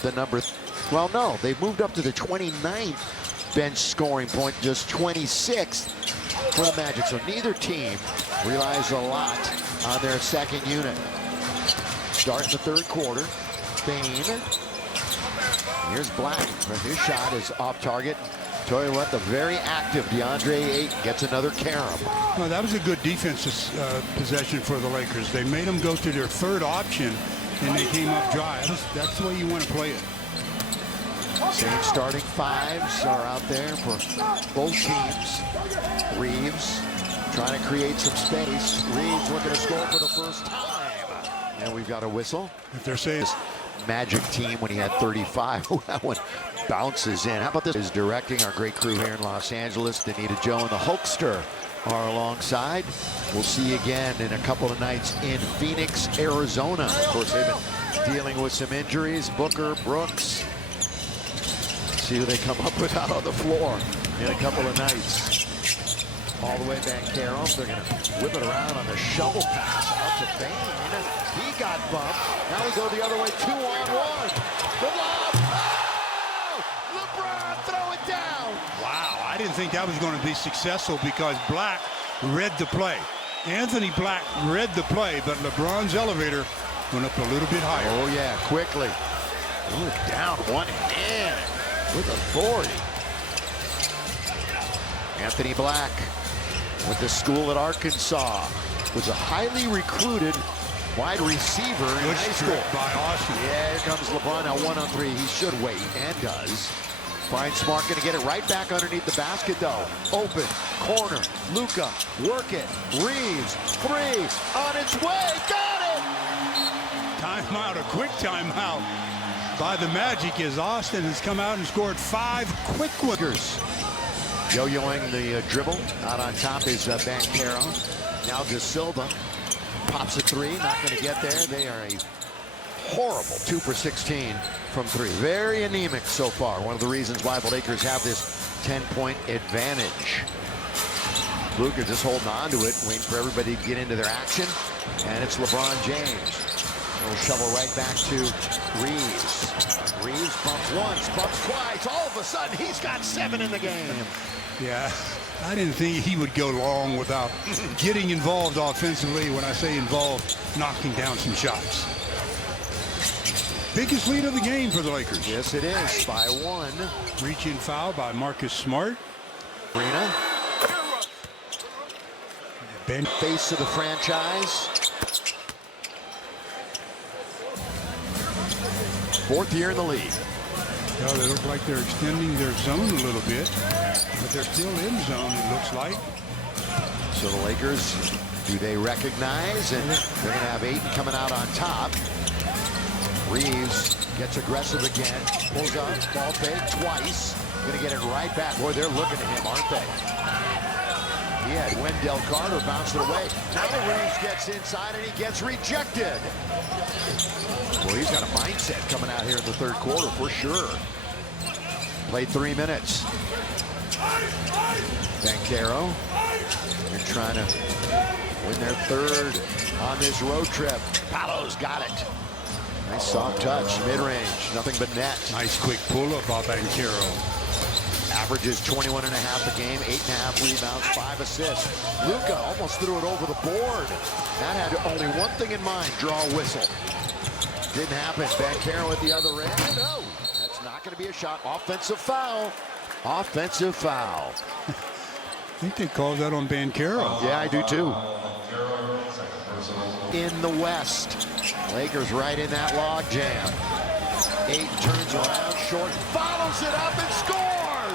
the number. Well, no, they've moved up to the 29th bench scoring point, just 26th for the Magic. So neither team relies a lot on their second unit. Start in the third quarter. Bane. Here's Black. His shot is off target. Tell you what, the very active DeAndre Ayton gets another carom. Well, that was a good defensive possession for the Lakers. They made them go to their third option, and they came up dry. That's the way you want to play it. Same starting fives are out there for both teams. Reeves trying to create some space. Reeves looking to score for the first time. And we've got a whistle. If they're saying Magic team when he had 35. That one bounces in. How about this? Is directing our great crew here in Los Angeles. Danita Joe and the Hulkster are alongside. We'll see you again in a couple of nights in Phoenix, Arizona. Of course, they've been dealing with some injuries. Booker, Brooks. See who they come up with out on the floor in a couple of nights. All the way back Carroll. They're going to whip it around on the shovel pass out to Bane. He got bumped. Now we go the other way, 2-on-1. The lob. Oh! LeBron, throw it down. wow, I didn't think that was going to be successful because Black read the play. Anthony Black read the play, but LeBron's elevator went up a little bit higher. Oh, yeah, quickly. Ooh, down one hand with authority. Anthony Black with the school at Arkansas. Was a highly recruited wide receiver in Good high strip school. by Austin. Yeah, here comes LeBron now 1-on-3. He should wait and does. Brian Smart going to get it right back underneath the basket though. Open, corner, Luka, work it. Reeves, three, on its way, got it! Timeout, a quick timeout by the Magic as Austin has come out and scored 5 quick winners. Yo-yoing the dribble. Out on top is Banchero. Now De Silva pops a three, not going to get there. They are a horrible 2 for 16 from three. Very anemic so far. One of the reasons why the Lakers have this 10-point advantage. Luka just holding on to it, waiting for everybody to get into their action. And it's LeBron James. Little shovel right back to Reeves. Reeves bumps once, bumps twice. All of a sudden, he's got 7 in the game. Yeah, I didn't think he would go long without getting involved offensively. When I say involved, knocking down some shots. Biggest lead of the game for the Lakers. Yes, it is, by 1. Reach-in foul by Marcus Smart. Arena. Ben Face of the franchise. 4th year in the league. Well, they look like they're extending their zone a little bit, but they're still in zone, it looks like. So the Lakers, do they recognize? And they're going to have Ayton coming out on top. Reeves gets aggressive again. Pulls up, ball fake twice. Going to get it right back. Boy, they're looking at him, aren't they? He had Wendell Carter bounce it away. Now Reeves gets inside and he gets rejected. Well, he's got a mindset coming out here in the third quarter for sure. Played 3 minutes. Banchero. They're trying to win their 3rd on this road trip. Paolo's got it. Nice soft touch, mid-range, nothing but net. Nice quick pull-up by Banchero. Averages 21.5 a game, 8.5 rebounds, 5 assists. Luka almost threw it over the board. That had only one thing in mind, draw a whistle. Didn't happen. Banchero at the other end. No, that's not going to be a shot. Offensive foul. Offensive foul. I think they called that on Banchero. Yeah, I do too. In the West. Lakers right in that log jam. Ayton turns around short, follows it up and scores.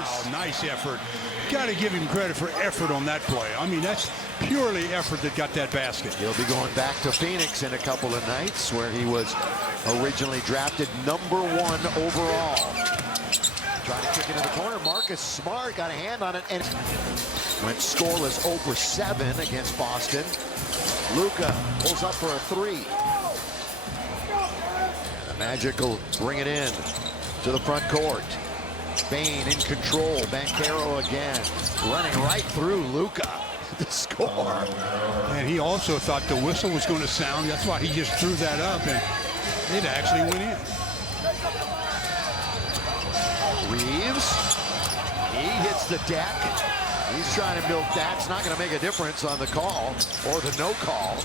Oh, nice effort. Got to give him credit for effort on that play. I mean, that's purely effort that got that basket. He'll be going back to Phoenix in a couple of nights where he was originally drafted #1 overall. Trying to kick it in the corner. Marcus Smart got a hand on it and went scoreless 0 for 7 against Boston. Luka pulls up for a 3. And the Magic will bring it in to the front court. Bane in control. Banchero again. Running right through Luka to score. And he also thought the whistle was going to sound. That's why he just threw that up, and it actually went in. Reeves, he hits the deck. He's trying to milk that. It's not going to make a difference on the call or the no call.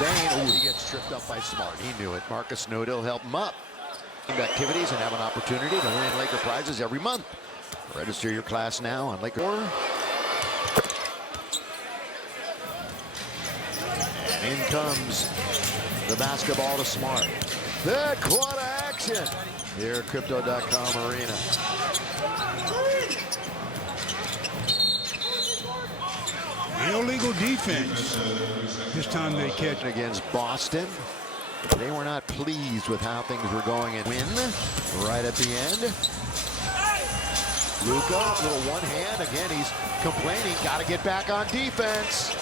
Bane, he gets tripped up by Smart. He knew it. Marcus knew it. He'll help him up. Activities and have an opportunity to win Laker prizes every month. Register your class now on Laker. In comes the basketball to Smart. The quad action here at Crypto.com Arena. Illegal defense. This time they catch Against Boston. They were not pleased with how things were going and win right at the end. Luka, little one hand. Again, he's complaining. Got to get back on defense.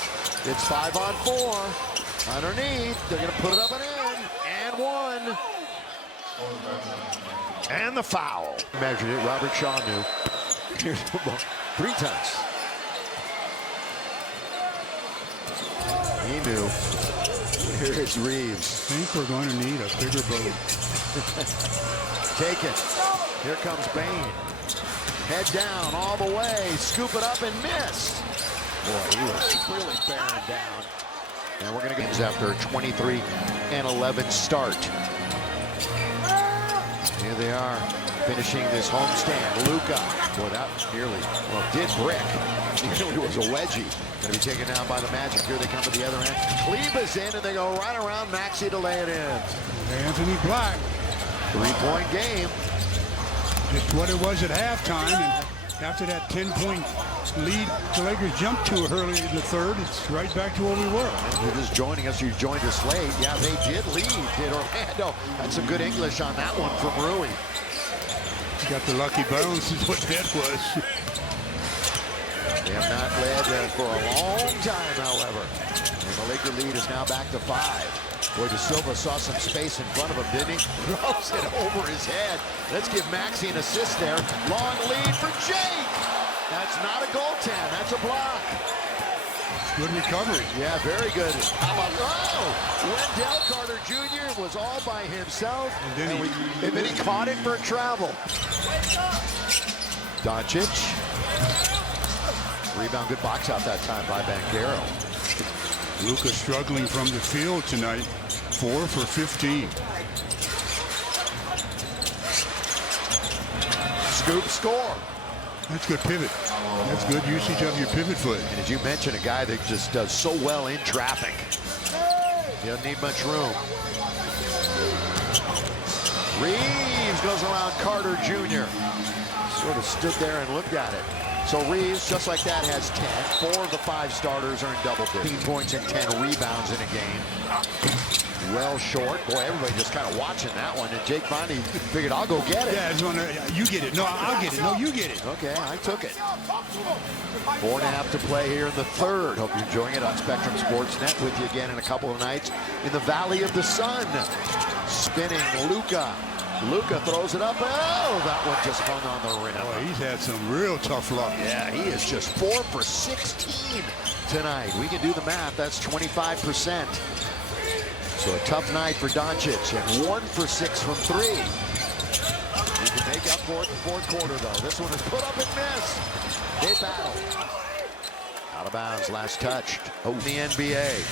It's 5-on-4. Underneath. They're going to put it up and in. And one. And the foul. Measured it. Robert Shaw knew. Here's the ball. 3 times. He knew. Here's Reeves. I think we're going to need a bigger boat. Take it. Here comes Bane. Head down all the way. Scoop it up and miss. Boy, he was really bearing down. And we're going to get after a 23-11 start. Here they are, finishing this homestand. Luka. Boy, that nearly, well, did brick. Nearly was a wedgie. Going to be taken down by the Magic. Here they come to the other end. Kleber's in, and they go right around Maxey to lay it in. Anthony Black. 3-point game. Just what it was at halftime. And after that 10-point lead the Lakers jumped to early in the third, it's right back to where we were. If you're just joining us, you joined us late. Yeah, they did lead, did Orlando. That's some good English on that one from Rui. Got the lucky bounce is what that was. They have not led for a long time, however. And the Laker lead is now back to 5. Boy, De Silva saw some space in front of him, didn't he? Throws it over his head. Let's give Maxey an assist there. Long lead for Jake. That's not a goaltend. That's a block. Good recovery. Yeah, very good. How about, Wendell Carter Jr. was all by himself. And then he caught it for travel. Doncic. Rebound, good box out that time by Banchero. Luka struggling from the field tonight. 4 for 15. Scoop, score. That's good pivot. That's good usage of your pivot foot. And as you mentioned, a guy that just does so well in traffic. He doesn't need much room. Reeves goes around Carter Jr. Sort of stood there and looked at it. So Reeves, just like that, has 10. 4 of the 5 starters are in double digits. 15 points and 10 rebounds in a game. Well short. Boy, everybody just kind of watching that one. And Jake Bondy figured, I'll go get it. Yeah, you get it. No, I'll get it. No, you get it. Okay, I took it. 4.5 to play here in the third. Hope you're enjoying it on Spectrum Sportsnet. With you again in a couple of nights in the Valley of the Sun. Spinning Luka. Luka throws it up. Oh, that one just hung on the rim. Boy, he's had some real tough luck. Yeah, he is just 4 for 16 tonight. We can do the math. That's 25%. So a tough night for Doncic, and 1 for 6 from 3. He can make up for it in the fourth quarter, though. This one is put up and missed. They battle. Out of bounds, last touched. Oh, the NBA.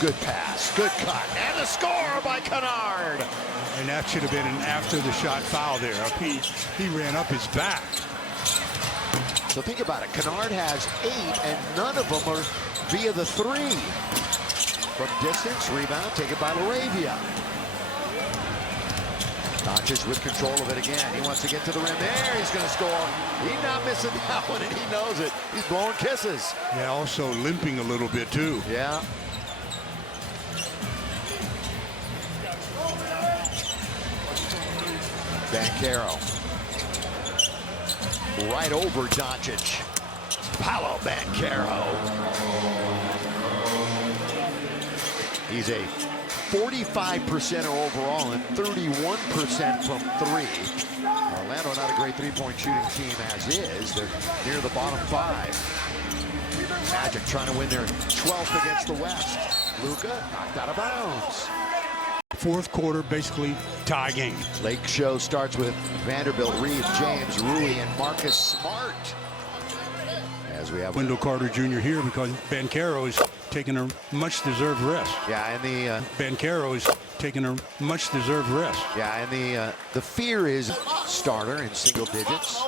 Good pass, good cut, and the score by Kennard. And that should have been an after-the-shot foul there. He ran up his back. So think about it. Kennard has 8, and none of them are via the 3. From distance, rebound, taken by Laravia. Doncic with control of it again. He wants to get to the rim. There, he's going to score. He's not missing that one, and he knows it. He's blowing kisses. Yeah, also limping a little bit, too. Yeah. Banchero. Right over Doncic. Paolo Banchero. He's a 45% overall and 31% from 3. Orlando not a great three-point shooting team as is. They're near the bottom 5. Magic trying to win their 12th against the West. Luka knocked out of bounds. fourth quarter, basically tie game. Lake Show starts with Vanderbilt, Reeves, James, Rui, and Marcus Smart. As we have Wendell Carter Jr. here because Banchero is taking a much-deserved rest. Yeah, and Banchero is taking a much-deserved rest. yeah, and the fear is starter in single digits.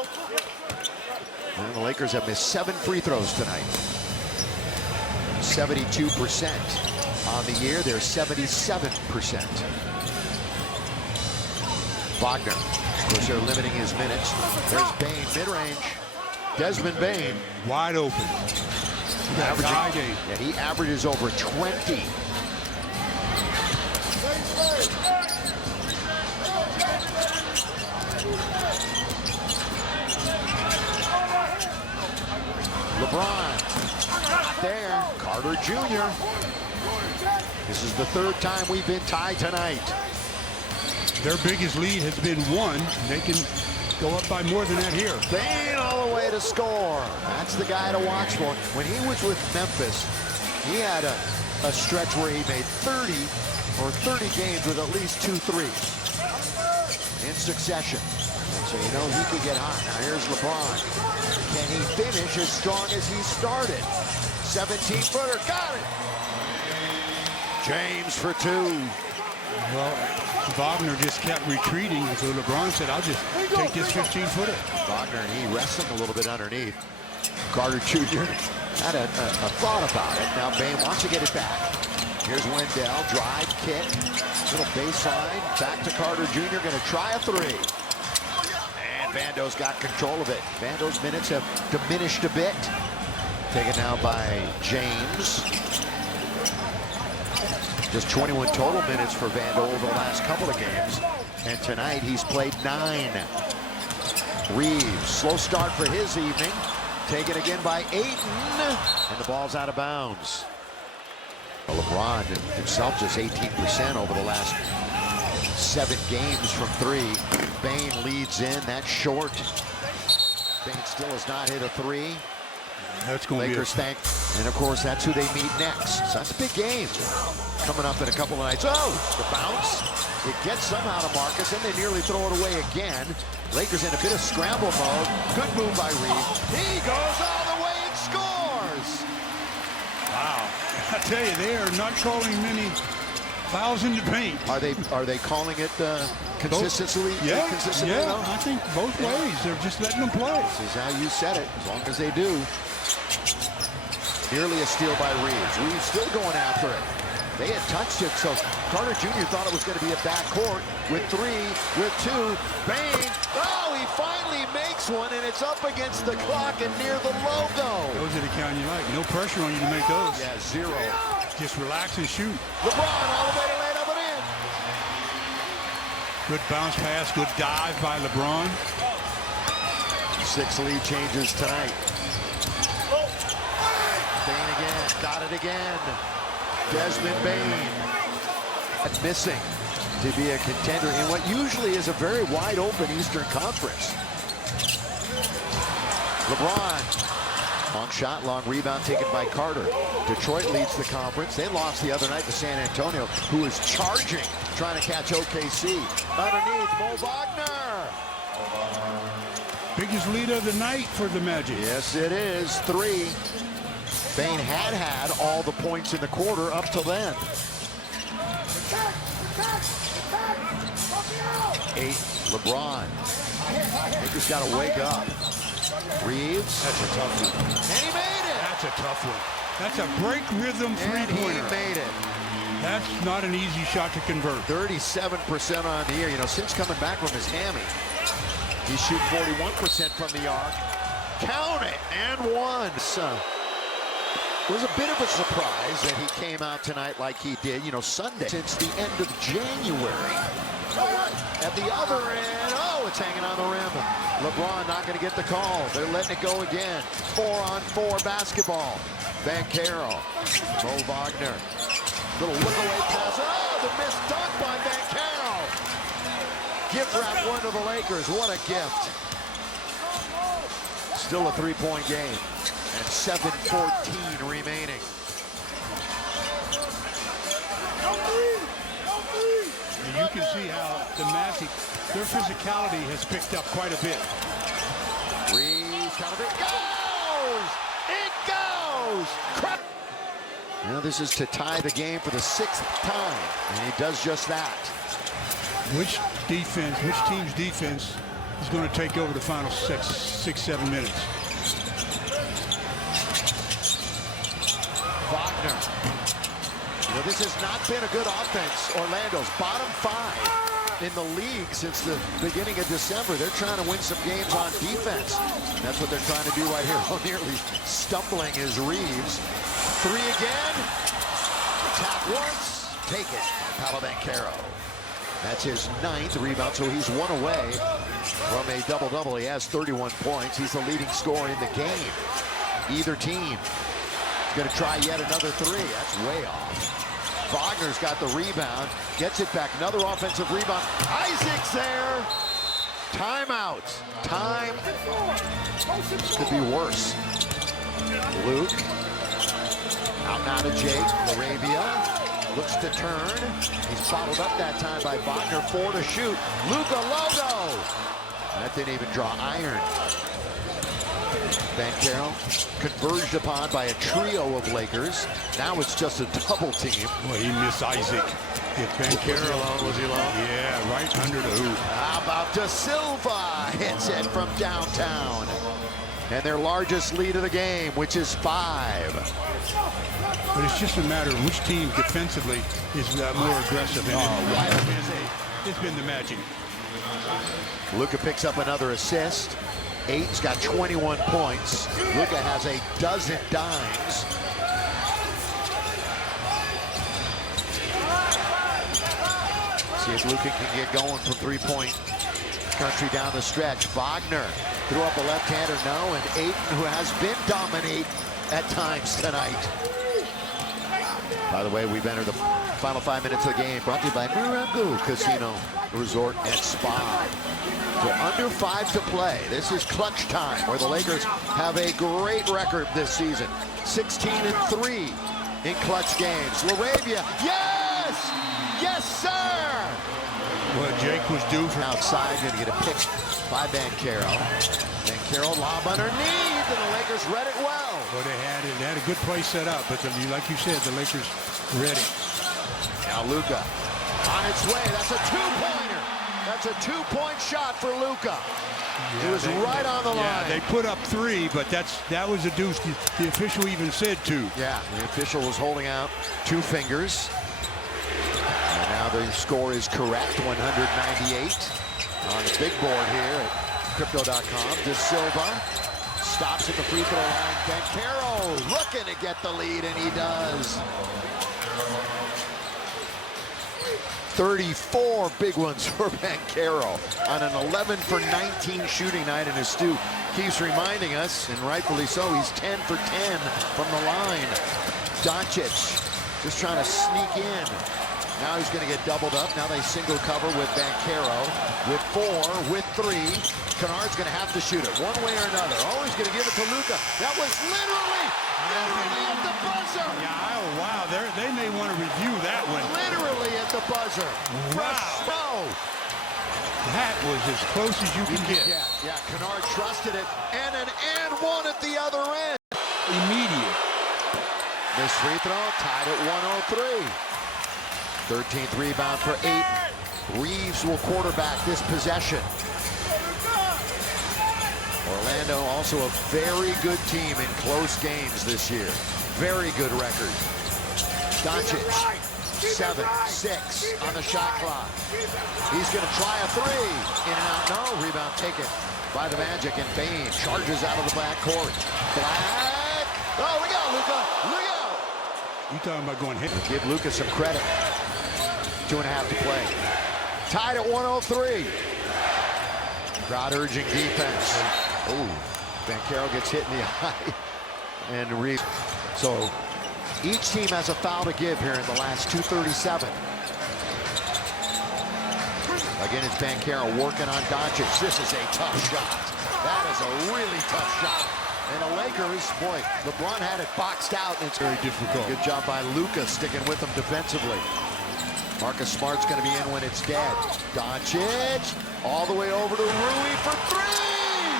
And the Lakers have missed 7 free throws tonight. 72% on the year. They're 77%. Wagner, of course, they're limiting his minutes. There's Bane, mid-range. Desmond Bane, Wide open. Tie game. yeah, he averages over 20. LeBron, there, Carter Jr. This is the 3rd time we've been tied tonight. Their biggest lead has been 1. They can go up by more than that here. Bane all the way to score. That's the guy to watch for. When he was with Memphis, he had a stretch where he made 30 games with at least 2 threes in succession. So you know he could get hot. Now here's LeBron. Can he finish as strong as he started? 17-footer, got it. James for 2. Well, Wagner just kept retreating, so LeBron said, I'll just take this 15-footer. Wagner, and he rests him a little bit underneath. Carter Jr. had a thought about it. Now Bane wants to get it back. Here's Wendell, drive, kick, little baseline, back to Carter Jr., gonna try a 3. And Vando's got control of it. Vando's minutes have diminished a bit. Taken now by James. Just 21 total minutes for Vando over the last couple of games. And tonight he's played 9. Reeves, slow start for his evening. Taken again by Ayton. And the ball's out of bounds. LeBron himself just 18% over the last 7 games from 3. Bane leads in, that's short. Bane still has not hit a 3. That's going to be Lakers thank, and of course that's who they meet next. So that's a big game coming up in a couple of nights. Oh, the bounce. It gets somehow to Marcus, and they nearly throw it away again. Lakers in a bit of scramble mode. Good move by Reeves. He goes all the way and scores. Wow. I tell you, they are not calling many fouls in the paint. Are they calling it consistently? Yeah, consistently, yeah. though? I think both ways. They're just letting them play. This is how you said it, as long as they do. Nearly a steal by Reeves. Reeves still going after it. They had touched it, so Carter Jr. thought it was going to be a backcourt with 3, with 2. Bang! Oh, he finally makes one, and it's up against the clock and near the logo. Those are the kind you like. No pressure on you to make those. Yeah, 0. Just relax and shoot. LeBron all the way to lay up and in. Good bounce pass, good dive by LeBron. 6 lead changes tonight. Bane again, got it again. Desmond Bane missing to be a contender in what usually is a very wide open Eastern Conference. LeBron, long shot, long rebound taken by Carter. Detroit leads the conference. They lost the other night to San Antonio, who is charging, trying to catch OKC. Underneath, Mo Wagner. Biggest lead of the night for the Magic. Yes, it is. 3. Bane had all the points in the quarter up till then. 8, LeBron. Lakers got to wake up. Reeves. That's a tough one. And he made it. That's a tough one. That's a break rhythm And three-pointer. he made it. That's not an easy shot to convert. 37% on the year. You know, since coming back from his hammy, he shoots 41% from the arc. Count it, and 1. So, it was a bit of a surprise that he came out tonight like he did, you know, Sunday, since the end of January. At the other end, oh, it's hanging on the rim. LeBron not going to get the call. They're letting it go again. 4-on-4 basketball. Banchero. Mo Wagner. Little look-away pass. Oh, the missed dunk by Banchero. Gift wrap one to the Lakers. What a gift. Still a 3-point game. And 7:14 remaining. can see how the Magic, their physicality has picked up quite a bit. Reeves, kind of it goes! It goes! Now this is to tie the game for the 6th time, and he does just that. Which team's defense is going to take over the final 6-7 minutes? Wagner. You know, this has not been a good offense. Orlando's bottom 5 in the league since the beginning of December. They're trying to win some games on defense. That's what they're trying to do right here. Nearly stumbling is Reeves. 3 again. Tap once. Take it. Paolo Banchero. That's his 9th rebound, so he's 1 away from a double-double. He has 31 points. He's the leading scorer in the game. Either team is going to try yet another 3. That's way off. Wagner's got the rebound. Gets it back. Another offensive rebound. Isaac's there. Timeout. Time could be worse. Luke. Out now to Jake. Laravia. Looks to turn. He's bottled up that time by Wagner. 4 to shoot. Luka Logo. That didn't even draw iron. Banchero converged upon by a trio of Lakers. Now it's just a double team. Well, he missed Isaac. If Banchero was he long? Yeah, right under the hoop. How about De Silva? Hits it from downtown. And their largest lead of the game, which is 5. But it's just a matter of which team defensively is more aggressive. And it's been the Magic. Luka picks up another assist. Ayton's got 21 points. Luka has a dozen dimes. See if Luka can get going from three-point country down the stretch. Wagner threw up a left-hander, no, and Ayton, who has been dominant at times tonight. By the way, we've entered the final 5 minutes of the game, brought to you by Morongo Casino Resort and Spa. So under 5 to play. This is clutch time, where the Lakers have a great record this season. 16-3 in clutch games. Laravia, yes! Yes, sir! Well, Jake was due for outside, going to get a pick by Banchero. Banchero lob underneath, and the Lakers read it well. Well, they had a good play set up, but like you said, the Lakers read it. Now Luka on its way. That's a two-pointer. That's a two-point shot for Luka. Yeah, it was right on the line. Yeah, they put up 3, but that was a deuce. The official even said 2. Yeah, the official was holding out 2 fingers. And now the score is correct, 198. On the big board here at Crypto.com. De Silva stops at the free throw line. Banchero looking to get the lead, and he does. 34 big ones for Banchero on an 11 for 19 shooting night, and as Stu keeps reminding us, and rightfully so, he's 10 for 10 from the line. Doncic just trying to sneak in. Now he's going to get doubled up. Now they single cover with Banchero with 4, with 3. Kennard's going to have to shoot it one way or another. Oh, he's going to give it to Luka. That was literally at the buzzer. Yeah, oh, wow. They may want to review that one. Literally at the buzzer. Wow. That was as close as you can get. Yeah, Kennard trusted it. And an and one at the other end. Immediate. Missed free throw, tied at 103. 13th rebound for Ayton. Reeves will quarterback this possession. Orlando also a very good team in close games this year. Very good record. Doncic, 7, 6 on the shot clock. He's going to try a 3. In and out, no. Rebound taken by the Magic, and Bane charges out of the backcourt. Black. Oh, look out, Luka. Look out. You talking about going hit? Give Luka some credit. 2.5 to play. Tied at 103. Crowd urging defense. Oh, Banchero gets hit in the eye. And Reeves. So each team has a foul to give here in the last 2:37. Again, it's Banchero working on Doncic. This is a tough shot. That is a really tough shot. And the Lakers, boy, LeBron had it boxed out. And it's very difficult. Good job by Luka sticking with them defensively. Marcus Smart's going to be in when it's dead. Doncic all the way over to Rui for three.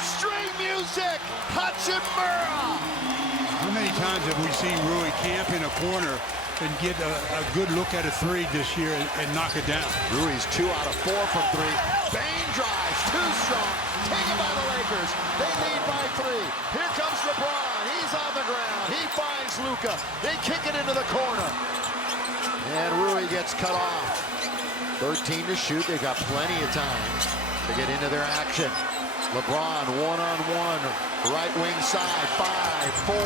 Straight music. Hachimura. How many times have we seen Rui camp in a corner and get a good look at a three this year and knock it down? Rui's 2 out of 4 from three. Bane drives, too strong. Taken by the Lakers. They lead by 3. Here comes LeBron. He's on the ground. He finds Luka. They kick it into the corner. And Rui gets cut off. 13 to shoot. They've got plenty of time to get into their action. LeBron one-on-one. Right wing side. 5-4.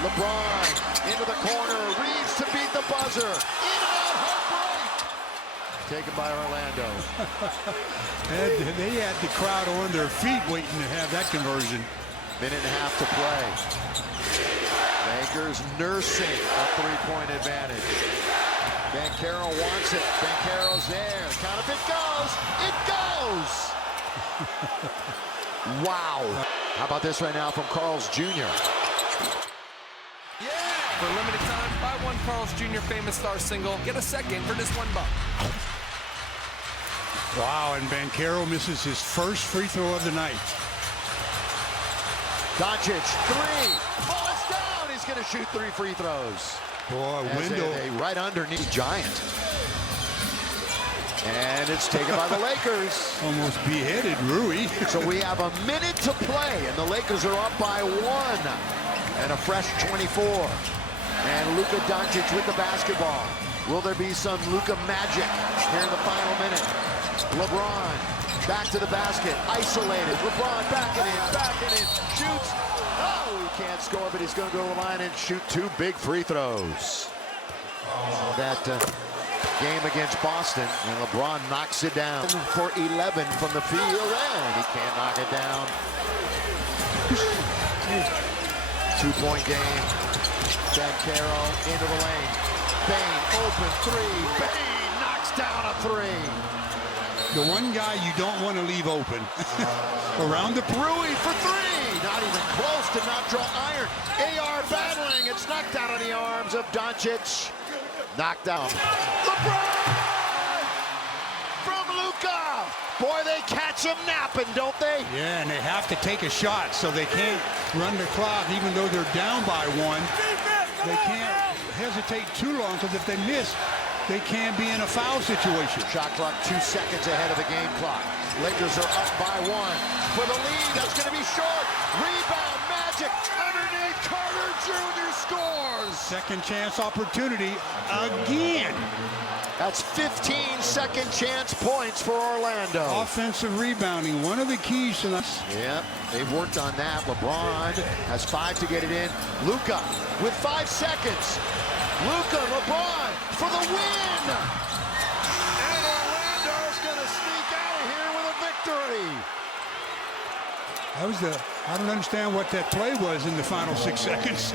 LeBron into the corner. Reeves to beat the buzzer. In and out. Heartbreak. Taken by Orlando. They had the crowd on their feet waiting to have that conversion. Minute and a half to play. Lakers nursing a 3-point advantage. Banchero wants it. Banchero's there. Count if it goes. It goes. Wow. How about this right now from Carl's Jr.? Yeah! For limited time, buy one Carl's Jr. Famous Star single. Get a second for just $1. Wow, and Banchero misses his first free throw of the night. Doncic, 3. Falls down. He's going to shoot 3 free throws. Boy, As window. a right underneath Giant. And it's taken by the Lakers. Almost beheaded Rui. So we have a minute to play, and the Lakers are up by 1. And a fresh 24. And Luka Doncic with the basketball. Will there be some Luka magic here in the final minute? LeBron back to the basket, isolated. LeBron backing in, shoots. Oh, he can't score, but he's going to go to the line and shoot 2 big free throws. That game against Boston, and LeBron knocks it down for 11 from the field, and he can't knock it down. 2-point game. Banchero into the lane. Bane, open 3. Bane knocks down a 3. The one guy you don't want to leave open. Around the Rui for 3. Not even close to not draw iron. AR battling. It's knocked out on the arms of Doncic. Knocked down. LeBron! From Luka. Boy, they catch him napping, don't they? Yeah, and they have to take a shot, so they can't run the clock even though they're down by 1. They can't hesitate too long, because if they miss, they can be in a foul situation. Shot clock 2 seconds ahead of the game clock. Lakers are up by 1. For the lead, that's going to be short. Rebound, Magic, underneath, Carter Jr. scores. Second chance opportunity again. That's 15 second chance points for Orlando. Offensive rebounding, one of the keys to that. Yep, they've worked on that. LeBron has 5 to get it in. Luka with 5 seconds. Luka, LeBron for the win. And Orlando's going to sneak out of here with a victory. I don't understand what that play was in the final 6 seconds.